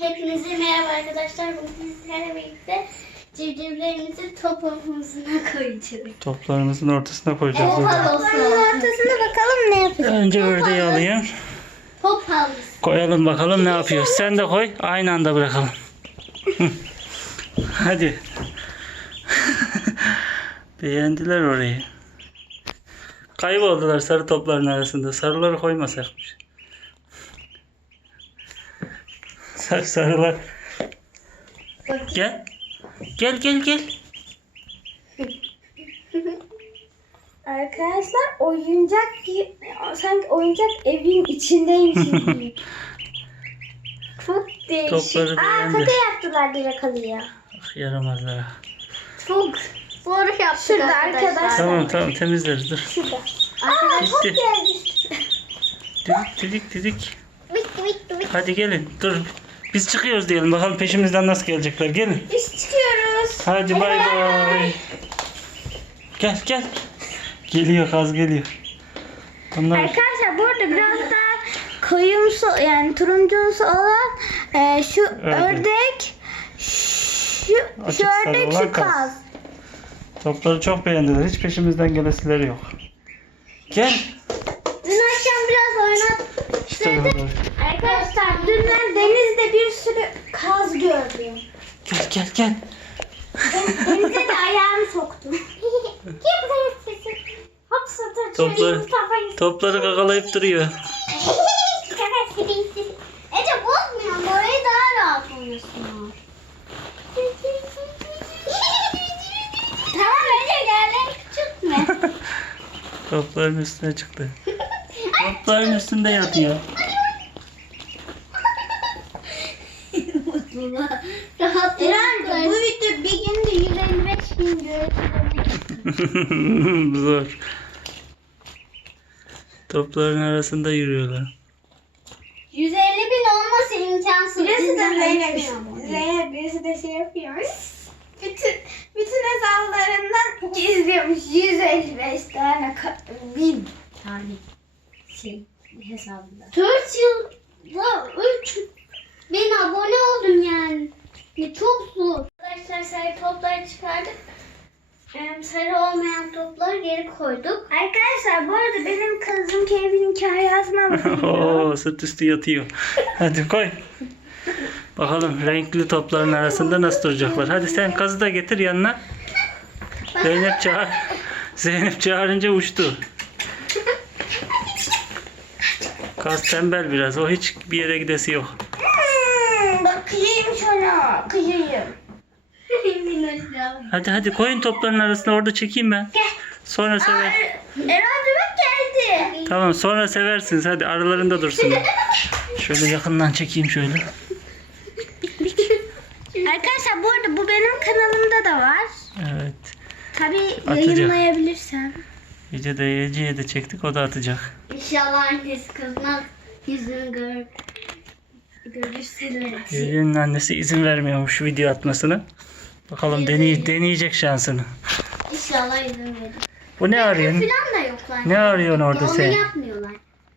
Hepinize merhaba arkadaşlar. Bugün sizlerle birlikte civcivlerimizi top koyacağız. Toplarımızın ortasına koyacağız. Top orada. ortasına bakalım ne yapacağız. Önce ördeği alayım. Top havuzu. Koyalım bakalım ne yapıyor. Sen de koy. Aynı anda bırakalım. Hadi. Beğendiler orayı. Kayboldular sarı topların arasında. Sarıları koymasakmış. Sar sarılar. Gel. Gel gel gel. Arkadaşlar oyuncak gibi sanki oyuncak evin içindeymiş gibi. Çok değişik. Topları Aa beğendi. kaka yaptılar direkt halıya. Ah, yaramazlar. Çok zor yaptılar Şurada arkadaşlar. Tamam tamam temizleriz dur. Şurada. Aa Bitti. top geldi. Didik didik didik. Bitti bitti bitti. Hadi gelin dur. Biz çıkıyoruz diyelim. Bakalım peşimizden nasıl gelecekler. Gelin. Biz çıkıyoruz. Hadi bay bay. Gel gel. Geliyor kaz geliyor. Onlar Arkadaşlar burada biraz daha koyumsu yani turuncumsu olan e, şu Ördek. ördek, şu, Açık şu sarı ördek olan şu kaz. kaz. topları çok beğendiler. Hiç peşimizden gelesileri yok. Gel. Burada. Arkadaşlar dün ben denizde bir sürü kaz gördüm. Gel gel gel. Denize de ayağımı soktum. Hop satır Topları, topları kakalayıp duruyor. Ece bozmuyor. Orayı daha rahat oynuyorsun. tamam Ece gel. Çıkma. Topların üstüne çıktı. Topların üstünde yatıyor. Rahat Herhalde bu video bir günde 155 bin görüntülenir. Zor. Topların arasında yürüyorlar. 150 bin olması imkansız. Birisi de Zeynep. Zeynep birisi de şey yapıyormuş. Bütün bütün hesaplarından gizliyormuş 155 tane bin tane şey hesabında. 4 yılda 3 bin abone oldum yani. Ne çok zor. Arkadaşlar sarı topları çıkardık. Ee, sarı olmayan topları geri koyduk. Arkadaşlar bu arada benim kızım Kevin'in hikayesine bakıyor. Oo, sırt üstü yatıyor. Hadi koy. Bakalım renkli topların arasında nasıl duracaklar. Hadi sen kazı da getir yanına. Zeynep çağır. Zeynep çağırınca uçtu. Kaz tembel biraz. O hiç bir yere gidesi yok. Hmm, bak kıyayım. Kıyayım. Hadi hadi koyun topların arasına orada çekeyim ben. Sonra sever. Bak geldi. Tamam sonra seversiniz. Hadi aralarında dursun. Şöyle yakından çekeyim şöyle. Arkadaşlar bu arada bu benim kanalımda da var. Evet. Tabii Atacak. yayınlayabilirsem. Gece de Ece'ye de çektik. O da atacak. İnşallah annesi kızmaz. Yüzünü gör. Görürsünüz. Ece'nin annesi izin vermiyormuş video atmasını. Bakalım deney deneyecek şansını. İnşallah izin verir. Bu ne arıyorsun? Falan da yoklar. Ne arıyorsun orada Onu sen? yapmıyorlar.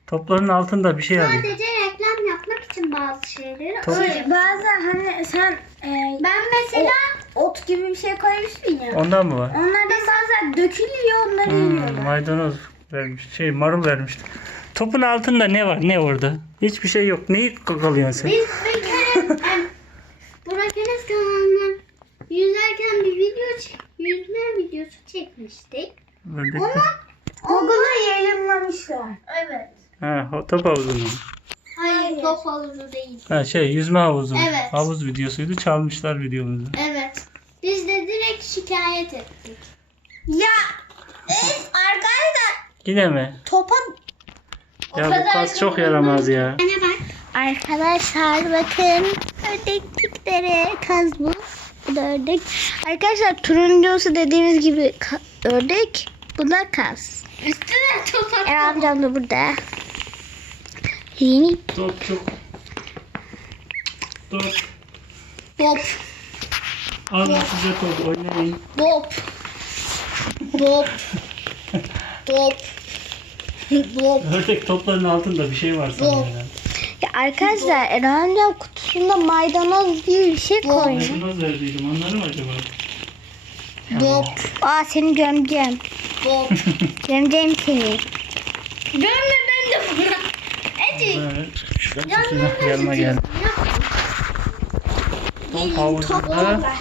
Topların altında bir şey arıyor. Sadece reklam yapmak için bazı şeyleri Top- öyle. Bazen hani sen e, Ben mesela ot gibi bir şey koymuşsun ya. Ondan mı var? Onlar da bazen dökülüyor onları Hmm, yiyorlar. maydanoz vermiş. Şey marul vermişti. Topun altında ne var? Ne orada? Hiçbir şey yok. Neyi kakalıyorsun sen? biz bir kere em, Burak Enes kanalına yüzerken bir video çek, yüzme videosu çekmiştik. Ördek mi? Google'a yayınlamışlar. Evet. Ha, top havuzu mu? Hayır, top havuzu değil. Ha şey yüzme havuzu. mu? Evet. Havuz videosuydu. Çalmışlar videomuzu. Evet. Biz de direkt şikayet ettik. Ya evet, arkadaşlar Yine mi? topa Ya bu kadar kas çok yaramaz ya. Bak. Arkadaşlar bakın ördek tipleri kaz bu. Bu da ördek. Arkadaşlar turuncusu dediğimiz gibi ka- ördek. Bu da kaz. Üstüne top at. Er amcam da burada. Yeni. Top çok. Top. Bob. Al size top oynayın. Bob. Bob. Bob. Ördek topların altında bir şey var sanırım. Ya. Ya arkadaşlar amcam kutusunda maydanoz diye bir şey koymuş. Maydanoz verdiydim. Onları mı acaba? Dop. Aa seni gömeceğim. Dop. Gömeceğim seni. Görme ben de bunu. Ece. Evet. Yanıma geldi. Top havuzunda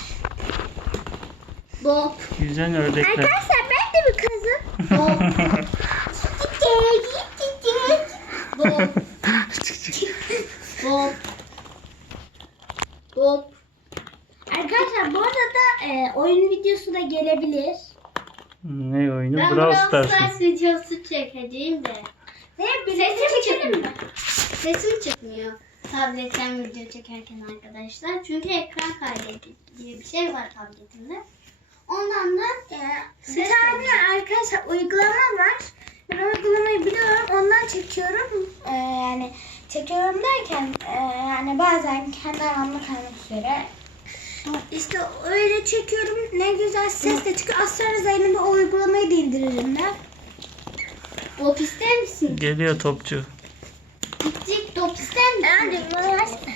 Dop. yüzen ördekler. Arkadaşlar ben de bir kızım. Dop. Dop. Dop. Dop. Arkadaşlar bu arada e, oyun videosu da gelebilir. ne oyunu? Ben Brawl Stars. Videosu çekeceğim de. Ne Sesim çıkmıyor. Sesim çıkmıyor. Tabletten video çekerken arkadaşlar. Çünkü ekran kaydı diye bir şey var tabletimde. Ondan da e, tane arkadaşlar uygulama var. Ben o uygulamayı biliyorum. Ondan çekiyorum. Ee, yani çekiyorum derken e, yani bazen kendi aramda kalmak üzere. İşte öyle çekiyorum. Ne güzel ses de çıkıyor. Az sonra Zeynep'e o uygulamayı da indiririm ben. Top ister misin? Geliyor topçu. Gidecek top ister misin? Hadi bana versene.